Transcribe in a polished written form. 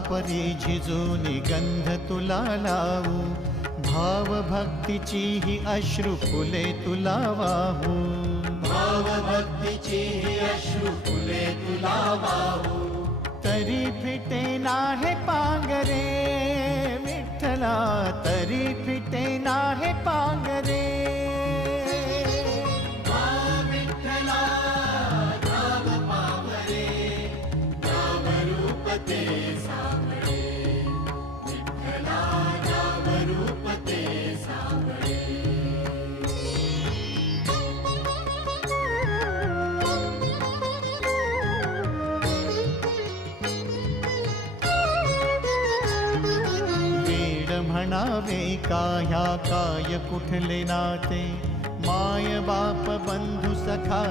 परी झिजूनी गंध तुला लावू, भाव भक्तीची ही अश्रु फुले तुला वाहू, भाव भक्तीची ही अश्रु फुले तुला वाहू. तरी फिटे नाहे पांगरे विठ्ठला, तरी फिटे नाहे पांगरे. विठ्ठला नाम पावरे, नाम रूप ते सावळे. विठ्ठला नाम रूप ते सावळे. म्हणावे काह्या काय कुठले नाते, माय बाप बंधू सखा